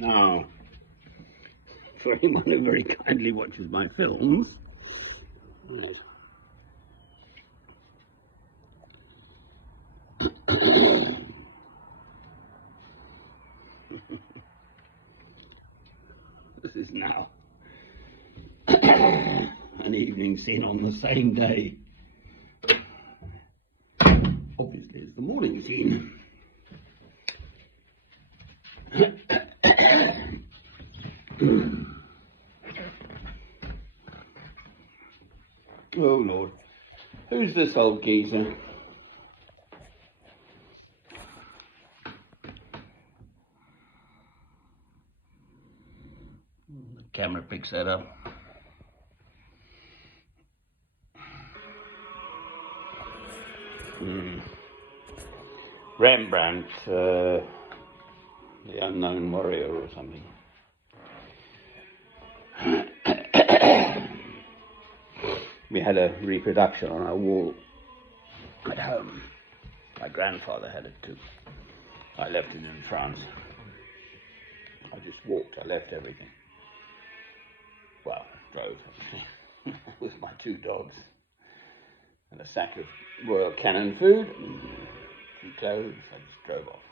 Now, for anyone who very kindly watches my films, right. This is now an evening scene on the same day, obviously, as the morning scene. Oh Lord, who's this old geezer? The camera picks that up. Rembrandt, the Unknown Warrior or something. We had a reproduction on our wall at home. My grandfather had it too. I left it in France. I just walked, I left everything. Well, drove with my two dogs and a sack of Royal Canin food and a few clothes. I just drove off.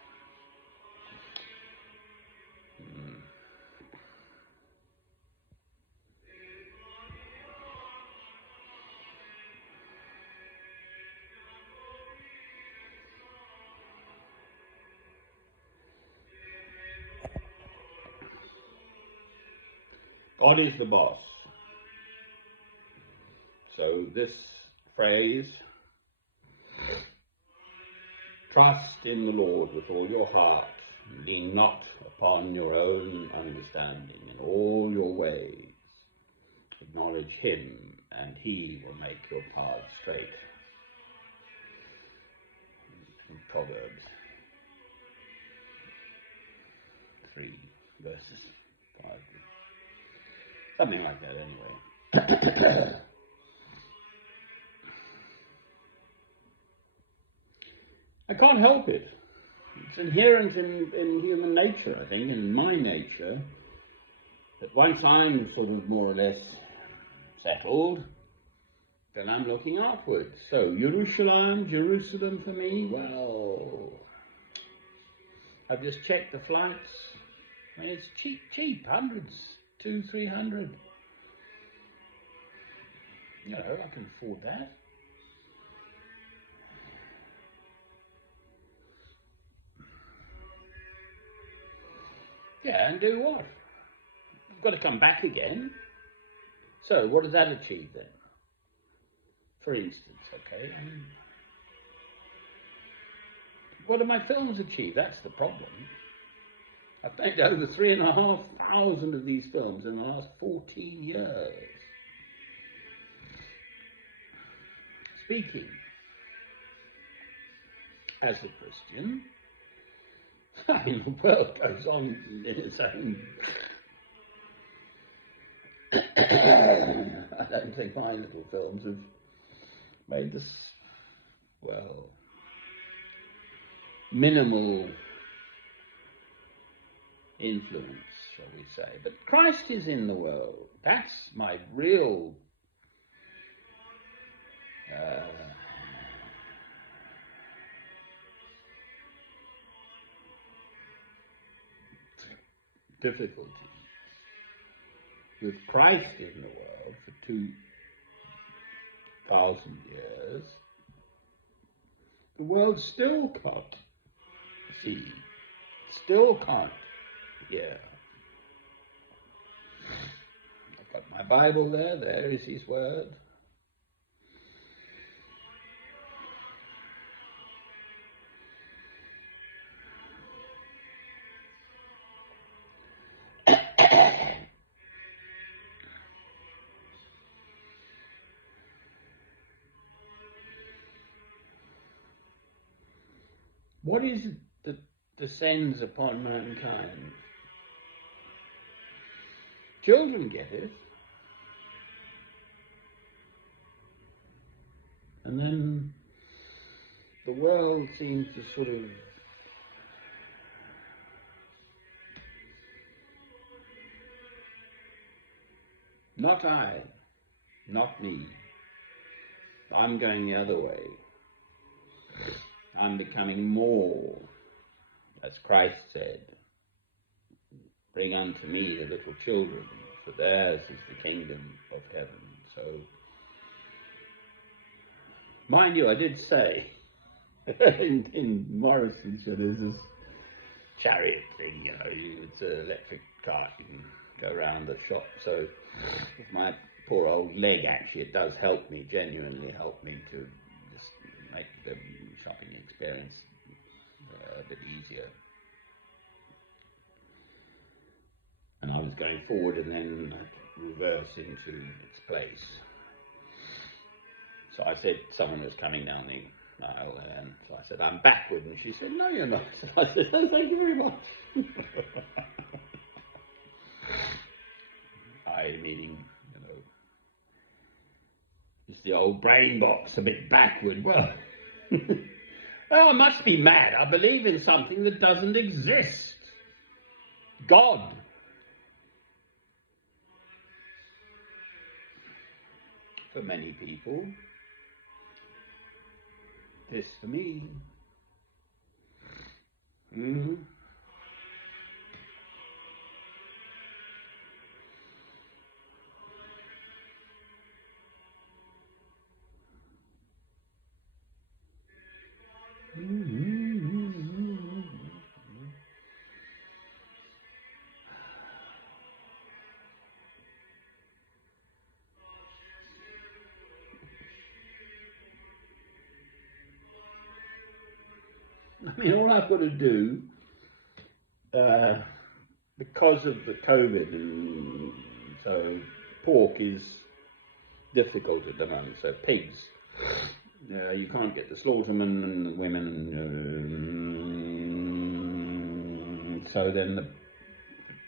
God is the boss. So this phrase, trust in the Lord with all your heart, lean not upon your own understanding. In all your ways acknowledge him, and he will make your path straight. In Proverbs 3 verses 5. Something like that anyway. I can't help it. It's inherent in human nature, I think, in my nature, that once I'm sort of more or less settled, then I'm looking upwards. So Jerusalem for me, well, I've just checked the flights. I mean, it's cheap, hundreds, 200-300. You know, I can afford that. Yeah, and do what? I've got to come back again. So what does that achieve then? For instance, okay, I mean, what do my films achieve? That's the problem. I've made over 3,500 of these films in the last 14 years. Speaking as a Christian, I mean, the world goes on in its own. I don't think my little films have made this, well, minimal influence, shall we say. But Christ is in the world. That's my real difficulty. With Christ in the world for 2,000 years, the world still can't see, still can't hear. I've got my Bible there is his word. What is it that descends upon mankind? Children get it. And then the world seems to sort of Not I, not me. I'm going the other way. I'm becoming more, as Christ said, bring unto me the little children, for theirs is the kingdom of heaven. So, mind you, I did say, in Morrisonshire there's this chariot thing, you know, it's an electric cart, you can go around the shop. So with my poor old leg, actually, it does help me, genuinely help me to just make the shopping experience a bit easier. And I was going forward and then reverse into its place. So I said, someone was coming down the aisle, and so I said, I'm backward, and she said, no, you're not. I said, oh, thank you very much. I, meaning, you know, it's the old brain box, a bit backward. Well, well, I must be mad. I believe in something that doesn't exist. God. For many people, this for me. Mm-hmm. I mean, all I've got to do, because of the COVID, and so pork is difficult at the moment. So pigs, you can't get the slaughtermen and the women. So then the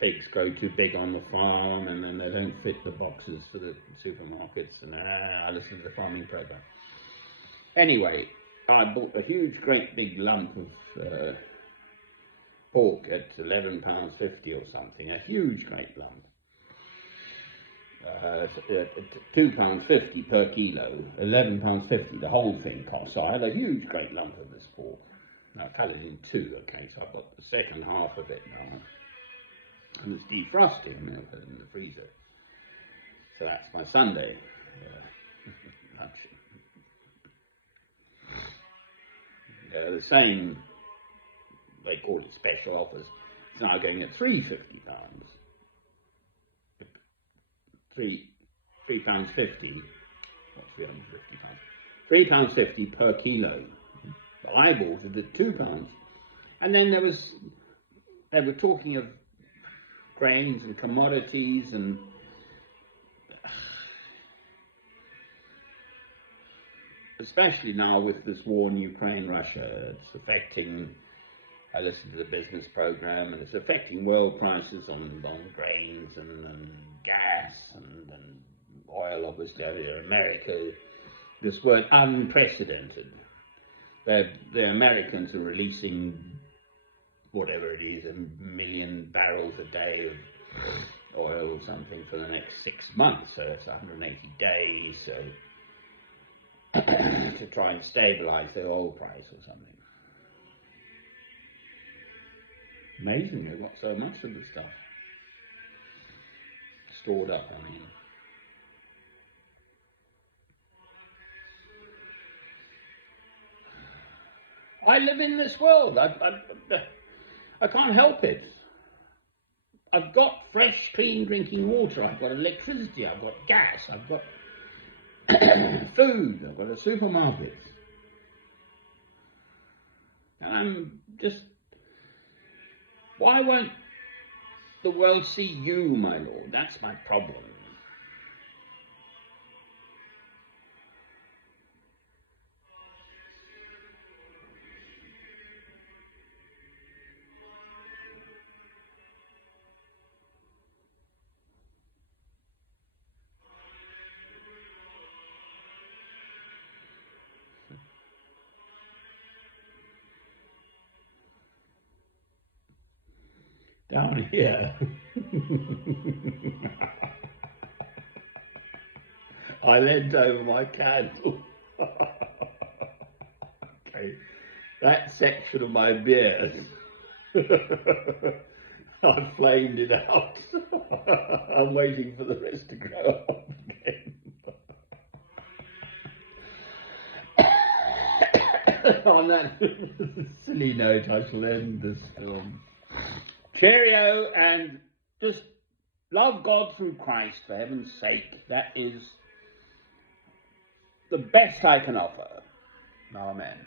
pigs grow too big on the farm, and then they don't fit the boxes for the supermarkets. And I listen to the farming program. Anyway, I bought a huge, great big lump of pork at £11.50 or something, a huge, great lump. £2.50 per kilo, £11.50 the whole thing cost. So I had a huge, great lump of this pork. Now I cut it in two, okay, so I've got the second half of it now. And it's defrosted, and I'll put it in the freezer. So that's my Sunday lunch. The same, they call it special offers, it's now going at £3.50. £3.50, what's £350? £3.50 per kilo. I bought it at £2. And then they were talking of grains and commodities, and especially now with this war in Ukraine, Russia, it's affecting, I listened to the business program, and it's affecting world prices on grains and gas and oil, obviously, over here. America, this word unprecedented. The Americans are releasing whatever it is, 1 million barrels a day of oil or something for the next 6 months, so it's 180 days, so to try and stabilize the oil price or something. Amazing, they've got so much of the stuff stored up, I mean. I live in this world. I can't help it. I've got fresh, clean drinking water. I've got electricity. I've got gas. I've got food. I've got a supermarket. And I'm just... Why won't the world see you, my Lord? That's my problem. Down here. I leant over my candle. Okay, that section of my beard, I flamed it out. I'm waiting for the rest to grow up again. On that silly note, I shall end this film. Cheerio, and just love God through Christ, for heaven's sake. That is the best I can offer. Amen.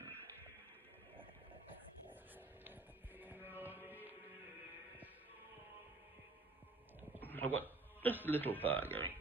I've got just a little fire going.